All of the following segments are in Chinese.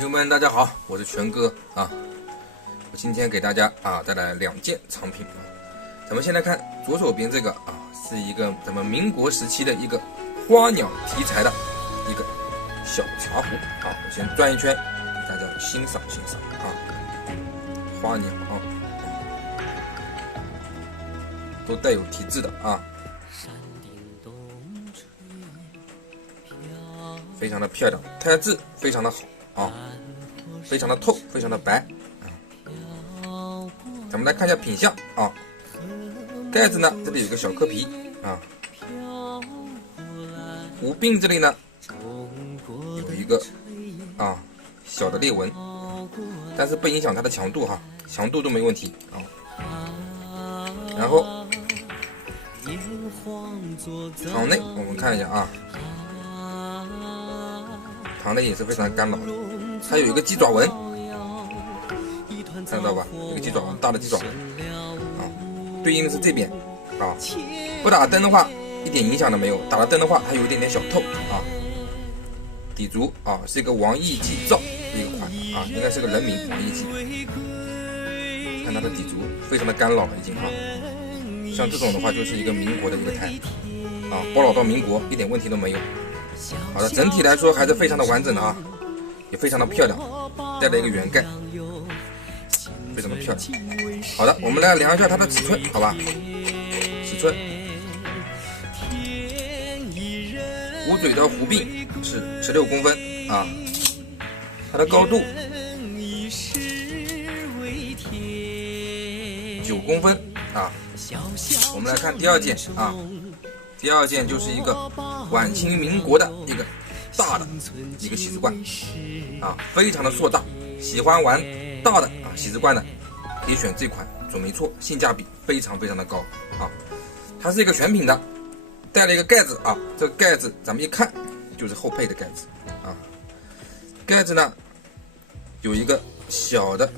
朋友们，大家好，我是全哥啊。我今天给大家带来2件藏品。咱们先来看左手边这个是一个咱们民国时期的一个花鸟题材的一个小茶壶。我先转一圈，给大家欣赏欣赏花鸟都带有题字的非常的漂亮，胎字非常的好非常的透，非常的白咱们来看一下品相盖子呢，这里有个小磕皮壶柄这里呢有一个小的裂纹，但是不影响它的强度强度都没问题然后堂内我们看一下堂内也是非常干老的，它有一个鸡爪纹，看得到吧？一个鸡爪纹，大的鸡爪纹对应的是这边不打灯的话一点影响都没有，打了灯的话还有一点点小透底足是一个王义记造的一个款应该是个人名王义记。看它的底足非常的干老了已经像这种的话就是一个民国的一个胎包老到民国一点问题都没有。好的，整体来说还是非常的完整的也非常的漂亮，带了一个圆盖，非常的漂亮。好的，我们来量一下它的尺寸，好吧？尺寸，壶嘴的壶柄是16公分它的高度9公分我们来看第2件第2件就是一个晚清民国的一个大的一个喜字罐非常的硕大，喜欢玩大的喜字罐的可以选这款，准没错，性价比非常非常的高它是一个全品的，带了一个盖子这个盖子咱们一看就是后配的盖子盖子呢有一个小的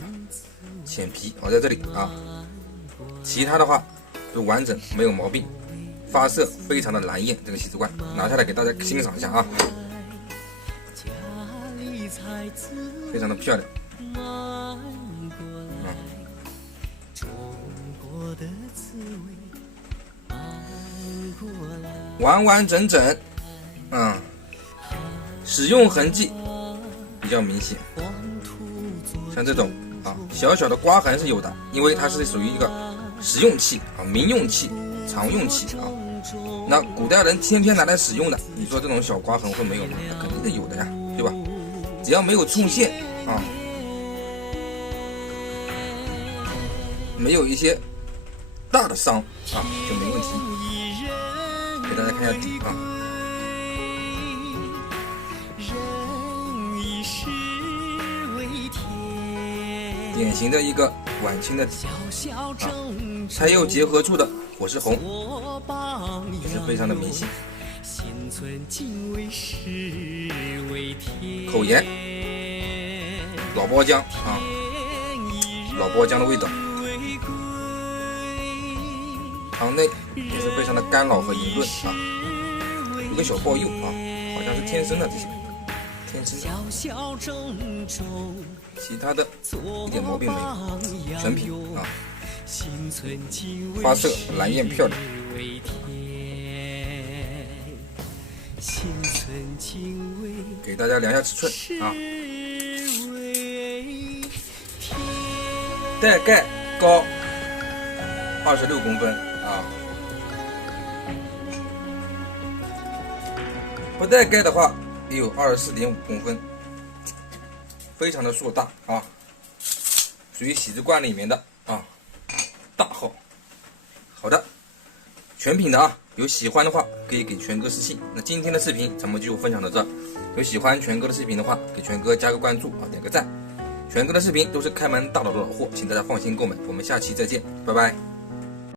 浅皮在这里其他的话都完整没有毛病，发色非常的蓝艳。这个喜字罐拿下来给大家欣赏一下非常的漂亮完完整整使用痕迹比较明显，像这种小小的刮痕是有的，因为它是属于一个实用器民用器常用器那古代人天天拿来使用的，你说这种小刮痕会没有吗？那肯定是有的呀，对吧？只要没有冲线没有一些大的伤就没问题。给大家看一下底典型的一个晚清的底才釉结合处的火石红也是非常的明显。口沿老包浆老包浆的味道，堂内也是非常的干老和莹润有个小爆釉好像是天生的，这些天生的，其他的一点毛病没有，全品发色蓝艳漂亮。给大家量一下尺寸带盖高26公分不带盖的话也有24.5公分，非常的硕大属于喜字罐里面的大号。好的，全品的有喜欢的话可以给全哥私信。那今天的视频咱们就分享到这，有喜欢全哥的视频的话给全哥加个关注点个赞。全哥的视频都是开门大佬的老货，请大家放心购买。我们下期再见，拜拜。